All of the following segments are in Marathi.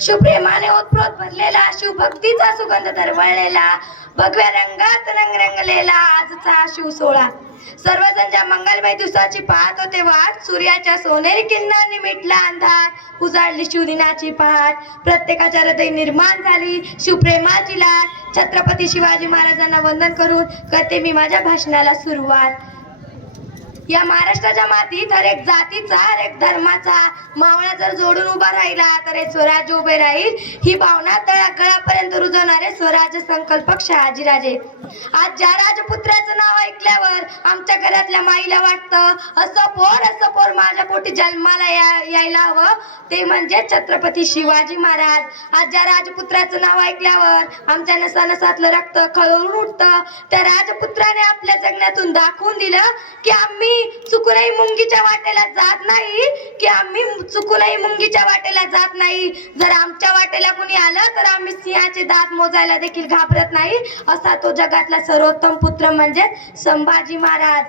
शिवप्रेमाने ओतप्रोत भरलेला शिवभक्तीचा सुगंध दरवळलेला भगव्या रंगात रंग रंगलेला आजचा शिव सोहळा. सर्वजण ज्या मंगलमय दिवसाची पाहत होते वाट सूर्याच्या सोनेरी किरणांनी मिटला अंधार उजाडली शिवदिनाची पहाट. प्रत्येकाच्या हृदय निर्माण झाली शिवप्रेमाची लाट. छत्रपती शिवाजी महाराजांना वंदन करून करते मी माझ्या भाषणाला सुरुवात. या महाराष्ट्राच्या मातीत हर एक जातीचा हर एक धर्माचा मावळा जर जोडून उभा राहिला तर हे स्वराज्य उभे राहील. ही भावना तळागळापर्यंत रुजवणारे स्वराज्य संकल्पक शहाजीराजे आज ज्या राजपुत्राचं नाव ऐकल्यावर आमच्या घरातल्या माईला वाटतं असं पोर असं पोर माझ्या पोटी जन्माला या यायला हवं. ते म्हणजे छत्रपती शिवाजी महाराज. आज ज्या राजपुत्राचं नाव ऐकल्यावर आमच्या नसानसातलं रक्त खळून उठतं. त्या राजपुत्राने आपल्या जगण्यातून दाखवून दिलं की आम्ही चुकूनही मुंगीच्या वाटेला जात नाही की आम्ही चुकूनही मुंगीच्या वाटेला जात नाही. जर आमच्या वाटेला कुणी आलं तर आम्ही सिंहाचे दात मोजायला देखील घाबरत नाही. असा तो जगातला सर्वोत्तम पुत्र म्हणजे संभाजी महाराज.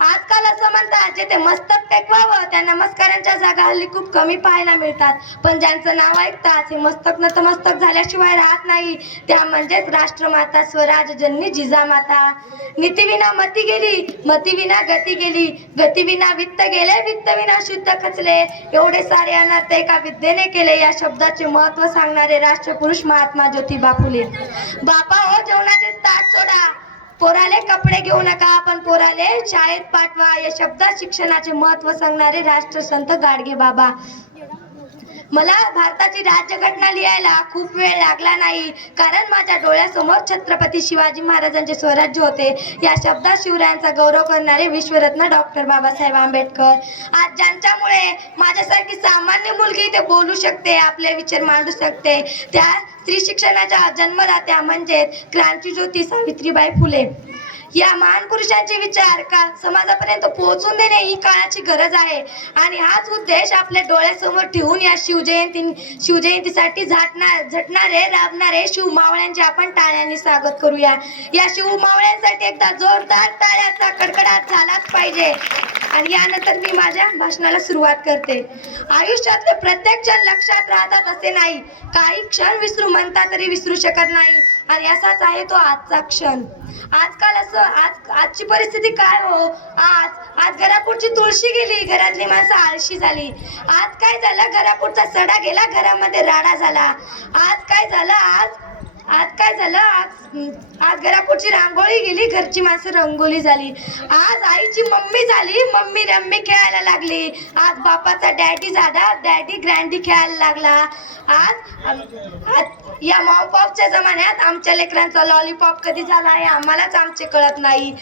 आजकाल असं म्हणतात जे ते मस्तक टेकवावं त्या नमस्कारांच्या जागा हल्ली खूप कमी पाहायला मिळतात. पण ज्यांचं नाव ऐकतात हे मस्तक नतमस्तक झाल्याशिवाय राहत नाही. त्या म्हणजेच राष्ट्रमाता स्वराज जननी जिजामाता. नीतीविना मती गेली मतीविना गती गेली. गतीविना वित्त गेले वित्तविना शुद्ध खचले. एवढे सारे अनर्थ एका विद्येने केले. या शब्दाचे महत्त्व सांगणारे राष्ट्रपुरुष महात्मा ज्योतिबा फुले. बापा हो जेवणाचे पोराले कपडे घेऊ नका पण पोराले शाळेत पाठवा. या शब्दात शिक्षणाचे महत्त्व सांगणारे राष्ट्रसंत गाडगे बाबा. मला भारताची राज्यघटना लिहायला खूप वेळ लागला नाही. कारण माझ्या डोळ्यासमोर छत्रपती शिवाजी महाराजांचे स्वराज्य होते. या शब्दात शिवरायांचा गौरव करणारे विश्वरत्न डॉक्टर बाबासाहेब आंबेडकर. आज ज्यांच्यामुळे माझ्यासारखी सामान्य मुलगी इथे बोलू शकते आपले विचार मांडू शकते त्या स्त्री शिक्षणाच्या जन्मदात्या म्हणजे क्रांतीज्योती सावित्रीबाई फुले. या महान पुरुषांचे विचार का? समाजापर्यंत पोहोचून देणे ही काळाची गरज आहे. आणि हाच उद्देश आपल्या डोळ्यासमोर ठेवून या शिवजयंती शिवजयंतीसाठी झाटणार झटणारे राबणारे शिवमावळ्यांचे आपण टाळ्यांनी स्वागत करूया. या शिवमावळ्यांसाठी एकदा जोरदार टाळ्याचा कडकडाट झालाच पाहिजे. आणि यानंतर मी माझ्या भाषणाला सुरुवात करते. आयुष्यातले प्रत्येक क्षण लक्षात राहतात असे नाही. काही क्षण विसरू म्हणता तरी विसरू शकत नाही. आणि असाच आहे तो आजचा क्षण. आजकाल असं आज आजची परिस्थिती काय हो? आज आज घरापुढची तुळशी गेली घरातली माणसं आळशी झाली. आज काय झालं? घरापुढचा सडा गेला घरामध्ये राडा झाला. आज काय झालं? आज आज काय झालं? आज आज घरापुढची रांगोळी गेली घरची माणसं रंगोली झाली. आज आईची मम्मी झाली मम्मी रम्मी खेळायला लागली. आज बापाचा डॅडी झाला डॅडी ग्रँडी खेळायला लागला. आज आज या मॉपॉपच्या जमान्यात आमच्या लेकरांचा लॉलीपॉप कधी झाला आहे? आम्हालाच आमचे कळत नाही.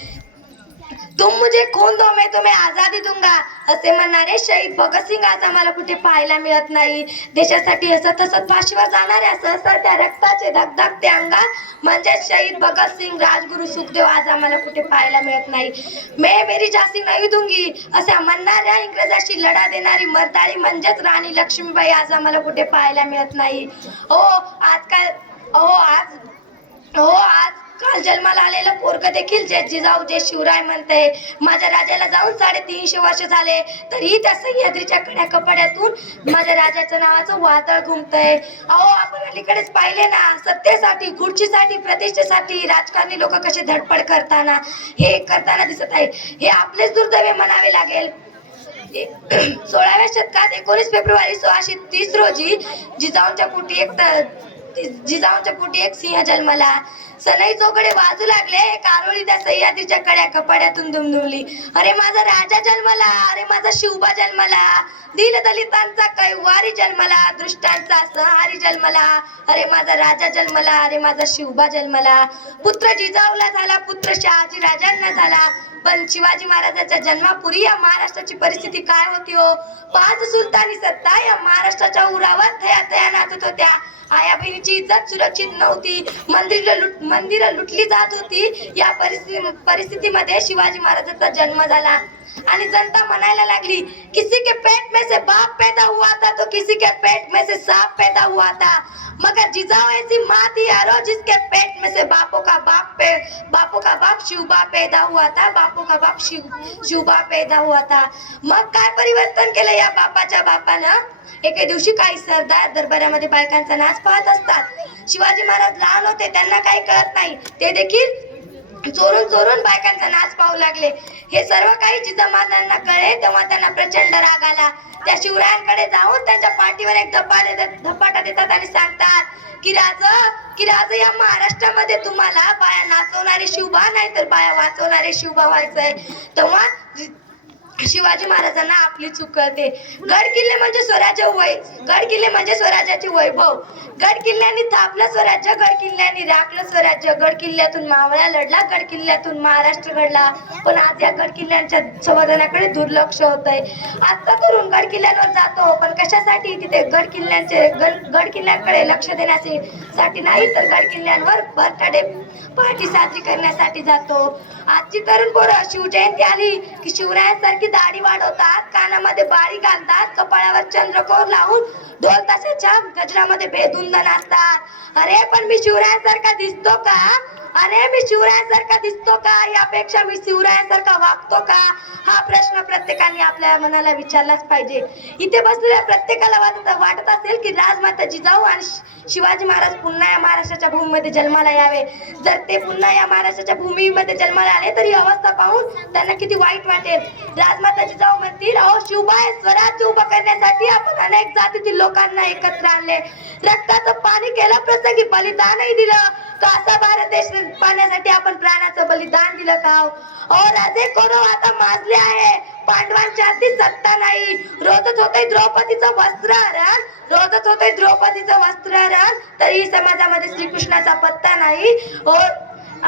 तुम मुझे खून दो मैं तुम्हें आजादी दूंगा असे म्हणणारे शहीद भगतसिंग आज आम्हाला कुठे पाहायला मिळत नाही. देशासाठी असं तसंच फाशीवर जाणाऱ्या सहसा त्या रक्ताचे धगधगते अंगात म्हणजे शहीद भगतसिंग राजगुरु सुखदेव आज आम्हाला कुठे पाहायला मिळत नाही. मे मेरी झांसी नाही दूंगी अशा म्हणणाऱ्या इंग्रजाशी लढा देणारी मर्दाळी म्हणजेच राणी लक्ष्मीबाई आज आम्हाला कुठे पाहायला मिळत नाही. हो आजकाल हो आज हो आज काल जन्माला आलेलं पोरग देखील जे जिजाऊ जे शिवराय म्हणते माझ्या राजाला जाऊन साडेतीनशे वर्ष झाले. तरीही त्या सह्याद्रीच्या कड्या कपाड्यातून माझ्या राजाचं नावाचं वादळ घुमतंय. अहो आपण अलीकडेच पाहिले ना सत्तेसाठी खुर्चीसाठी प्रतिष्ठेसाठी राजकारणी लोक कसे धडपड करताना हे करताना दिसत आहे. हे आपलेच दुर्दैव म्हणावे लागेल. सोळाव्या शतकात एकोणीस फेब्रुवारी सोळाशे तीस रोजी जिजाऊंच्या पोटी एक जिजाऊंच्या पोटी एक सिंह जन्मला सनई चौकडे वाजू लागले. कारोळी त्या सह्याद्रीच्या कड्या कपाड्यातून दुमदुमली. अरे माझा राजा जन्मला. अरे माझा शिवबा जन्मला. दिल दलितांचा कैवारी जन्मला. दृष्टांचा सहारी जन्मला. अरे माझा राजा जन्मला. अरे माझा शिवबा जन्मला. पुत्र जिजाऊला झाला. पुत्र शहाजी राजांना झाला. पण शिवाजी महाराजांच्या जन्मापूर्वी या महाराष्ट्राची परिस्थिती काय होती हो? पाच सुलतानी सत्ता या महाराष्ट्राच्या उरावर थया थया नाचत होत्या. आया बहिणीची इज्जत सुरक्षित नव्हती. मंदिर लुट मंदिरं लुटली जात होती. या परिस्थिती परिस्थितीमध्ये शिवाजी महाराजांचा जन्म झाला. आणि जनता म्हणायला लागली किसी के पेट में से बाप पैदा हुआ था तो किसी के पेट में से सांप पैदा हुआ था। मगर जिजाऊ ऐसी माँ थी यारो जिसके पेट में से बापों का बाप पे बापों का बाप शिवबा पैदा हुआ था बापों का बाप शिव शिवबा पैदा हुआ था। मग काय परिवर्तन केलं या बापाच्या बापानं? एके दिवशी काही सरदार दरबारामध्ये बायकांचा नाच पाहत असतात. शिवाजी महाराज लहान होते त्यांना काही कळत नाही. ते देखील चोरून चोरून बायकांचा नाच पाहू लागले. हे सर्व काही जिजामातांना कळे तेव्हा त्यांना प्रचंड राग आला. त्या शिवरायांकडे जाऊन त्यांच्या पाठीवर एक धप्पा देतात धपाटा देतात आणि सांगतात की राज की राज या महाराष्ट्रामध्ये तुम्हाला बाया नाचवणारे शिवबा नाही तर बाया वाचवणारे शिवबा व्हायचंय. तेव्हा शिवाजी महाराजांना आपली चूक कळते. गड किल्ले म्हणजे स्वराज्य वय. गड किल्ले म्हणजे स्वराज्याचे वैभव. गड किल्ल्यांनी थापलं स्वराज्य गड किल्ल्यांनी राखलं स्वराज्य. गड किल्ल्यातून मावळा लढला गड किल्ल्यातून महाराष्ट्र घडला. पण आज या गड किल्ल्यांच्या संवर्धनाकडे दुर्लक्ष होत आहे आता करून गड किल्ल्यांवर जातो. पण कशासाठी तिथे गड किल्ल्यांचे गड गड किल्ल्यांकडे लक्ष देण्यासाठी नाही तर गड किल्ल्यांवर बर्थडे पार्टी साजरी करण्यासाठी जातो. आजची तरुण पोरं शिवजयंती आली की शिवरायांसारखी दाढी वाढवतात कानामध्ये बाळी घालतात कपाळावर चंद्रकोर लावून ढोल ताशाच्या गजरामध्ये भेदून नाचतात. अरे पण मी शिवरायांसारखा दिसतो का? अरे मी शिवरायासारखा दिसतो का? यापेक्षा मी शिवरायासारखा वागतो का? हा प्रश्न प्रत्येकाने आपल्या मनाला विचारलाच पाहिजे. इथे बसलेल्या प्रत्येकाला वाटत वाटत असेल की राजमाता जिजाऊ आणि शिवाजी महाराज पुन्हा या महाराष्ट्राच्या भूमीमध्ये जन्माला यावे. जर ते पुन्हा या महाराष्ट्राच्या भूमीमध्ये जन्माला आले तर ही अवस्था पाहून त्यांना किती वाईट वाटेल. राजमाता जिजाऊ म्हणतील अहो शिवबाय स्वराज्य उभं करण्यासाठी आपण अनेक जातीतील लोकांना एकत्र आणले. रक्ताचं पाणी केलं प्रसंगी बलिदानही दिलं. तो असा भारत देश पाहण्यासाठी आपण प्राणाचं बलिदान दिलं का? और राजे करो आता माजले आहे. पांडवांच्या हाती सत्ता नाही. रोजच होतंय द्रौपदीचं वस्त्रहरण रोजच होतंय द्रौपदीचं वस्त्रहरण तरी समाजामध्ये श्रीकृष्णाचा पत्ता नाही. हो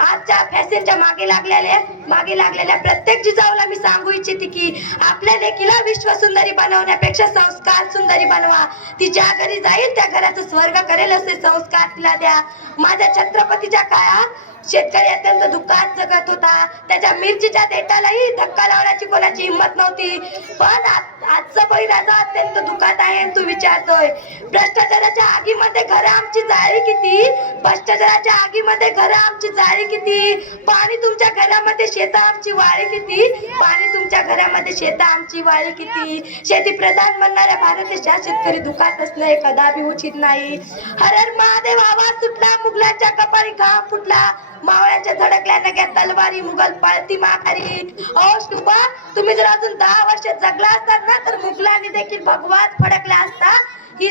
आजच्या फॅशनच्या मागे लागलेल्या मागे लागलेल्या प्रत्येक जिजाऊला मी सांगू इच्छिते की आपल्या लेकीला विश्व सुंदरी बनवण्यापेक्षा संस्कार सुंदरी बनवा. ती ज्या घरी जाईल त्या घराचं स्वर्ग करेल असे संस्कार तिला द्या. माझ्या छत्रपतीच्या काळात शेतकरी अत्यंत दुःखात जगत होता. त्याच्या मिरचीच्या देठालाही धक्का लावण्याची कोणाची हिंमत नव्हती. पण आज- आजचा बळीराजा अत्यंत दुःखात आहे तू विचारतोय भ्रष्टाचाराच्या आगीमध्ये घर आमची जाळी किती? भ्रष्टाचाराच्या आगीमध्ये घर आमची जाळी किती? पाणी तुमच्या घरामध्ये शेत आमची वाळी किती? पाणी तुमच्या घरामध्ये शेत आमची वाळी किती? शेती प्रधान म्हणणाऱ्या भारत देशात शेतकरी दुखात असणे कदापि उचित नाही. हर हर महादेव आवाज सुटला मुघलांच्या कपाळी घाम फुटला. मावळ्यांच्या झडकल्या नग्या तलवारी मुघल पळती माघारी. अहो शुभा तुम्ही जर अजून दहा वर्ष जगला असतात ना तर मुघलांनी देखील भगवान फडकला असता. ही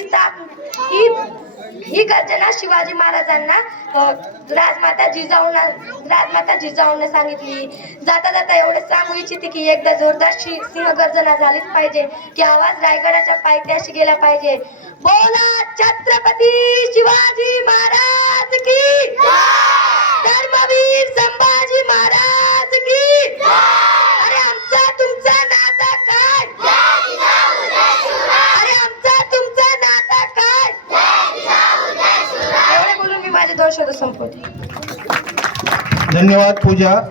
ही ही गर्जना शिवाजी महाराजांना राजमाता जिजाऊना राजमाता जिजाऊने सांगितली. जाता जाता एवढे सांगू इच्छिते की एकदा जोरदार सिंह गर्जना झालीच पाहिजे की आवाज रायगडाच्या पायथ्याशी गेला पाहिजे. बोला छत्रपती शिवाजी महाराज की धर्मवीर संभाजी महाराज धन्यवाद पूजा.